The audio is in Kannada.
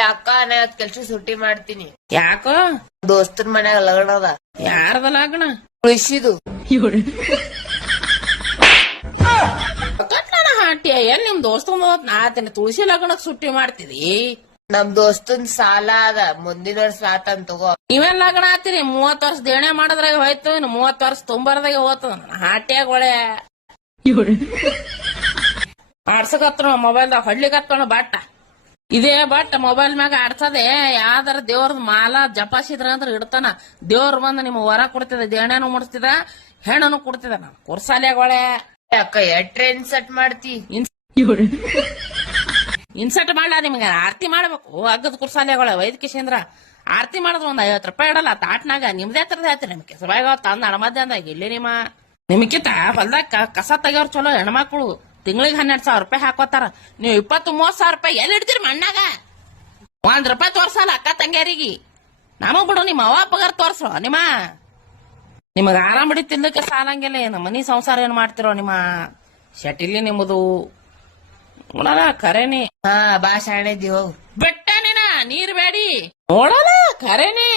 ಅಕ್ಕ ನಾ ಕೆಲ್ಸ ಸುಟ್ಟಿ ಮಾಡ್ತೀನಿ. ಯಾಕೋ ದೋಸ್ತನ್ ಮನ್ಯಾಗ ಲಗ್ನ ಅದ. ಯಾರದ ಲಗ್ನ? ಉಳಿಸಿದು ಕಟ್ಲನ ಹಾಟ್ಯ ಎಲ್ಲಿ ನಿಮ್ ದೋಸ್ತ ನಾತಿನ ತುಳಸಿ ಲಗ್ನಕ್ ಸುಟ್ಟಿ ಮಾಡ್ತಿದಿ? ನಮ್ ದೋಸ್ತನ್ ಸಾಲ ಅದ, ಮುಂದಿನ ವರ್ಷ ಆತನ್ ತಗೋ. ನೀವೇನ್ ಲಗ್ನ ಆತಿರಿ? 30 ವರ್ಷ ದೇಣೆ ಮಾಡದ್ರಾಗ ಹೋಯ್ತು, 30 ವರ್ಷ ತುಂಬರದಾಗ ಹೋಗ್ತದ. ಹಾಟ್ಯಾಗ ಒಳೆ ಆಡ್ಸಕತ್ರ ಮೊಬೈಲ್ದಾಗ ಹೊಡ್ಲಿಕತ್ತಣ ಬಟ್ಟ. ಇದೇ ಬಟ್ ಮೊಬೈಲ್ ಮ್ಯಾಗ ಆಡ್ಸದೆ ಯಾವ್ದಾರ ದೇವ್ರದ ಮಾಲ ಜಪಾಸಿದ್ರ ಅಂದ್ರ ಇಡ್ತಾನ. ದೇವ್ರ ಬಂದ ನಿಮ್ ವರ ಕೊಡ್ತಿದ, ದೇಣೆನು ಮುಡ್ತಿದ, ಹೆಣ್ಣನು ಕೊಡ್ತಿದ. ನಾನು ಕುರ್ಸಾಲ್ಯಾಗ ಒಳೆ ಅಕ್ಕ ಟ್ರೆಂಡ್ ಸೆಟ್ ಮಾಡ್ತಿ. ಇನ್ಸರ್ಟ್ ಮಾಡ್ಲಾ ನಿಮ್ಗೆ? ಆರತಿ ಮಾಡ್ಬೇಕು ಅಗ್ಗದ ಕುರ್ಸಾಲೆಗಳ ವೈದ್ಯಕೇಶಂದ್ರ ಆರತಿ ಮಾಡಿದ್ರ ಒಂದ್ 50 ರೂಪಾಯಿ ಇಡಲ್ಲ ತಾಟ್ನಾಗ. ನಿಮ್ದೇ ತರದ ಹೇಳ್ತೀರಿ ನಿಮ್ಗೆ ಸಭಾಗ ತಂದ ಹಣಮದ್ದೆ ಅಂದಾಗ ಇಲ್ಲಿ ನಿಮ್ಕಿತ ಹೊಲ್ದಾಗ ಕಸ ತೆಗಿಯೋರ್ ಚಲೋ ಹೆಣ್ಮಕ್ಳು ತಿಂಗಳಿಗೆ 12,000 ರೂಪಾಯಿ ಹಾಕೋತಾರ. ನೀವು 20-30 ಸಾವಿರ ರೂಪಾಯಿ ಎಲ್ಲಿ ಇಡ್ತೀರಿ ಮಣ್ಣಾಗ? $1 ರೂಪಾಯಿ ತೋರ್ಸಲ್ಲ ಅಕ್ಕ ತಂಗ್ಯಾರಿಗೆ. ನಮಗ್ ಬಿಡು ನಿಮ್ಮ ಅವ್ವ ಪಗಾರ ತೋರ್ಸೋ. ನಿಮಗ ಆರಾಮ್ ಬಿಡಿ ತಿನ್ಲಿಕ್ಕೆ ಸಾಲಂಗಿಲ್ಲ. ಏನು ಮನಿ ಸಂಸಾರ ಏನ್ ಮಾಡ್ತಿರೋ ನಿಮ್ಮ ಶಟಿಲಿ ನಿಮ್ಮದು ನೋಡಲ್ಲ ಖರೇನಿ. ಹಾ ಬಾ ಶಾಣೆದಿ ಹೋಗ್. ಬೆಟ್ಟನೇನ ನೀರ್ ಬೇಡಿ ನೋಡಲ್ಲ ಖರೇನಿ.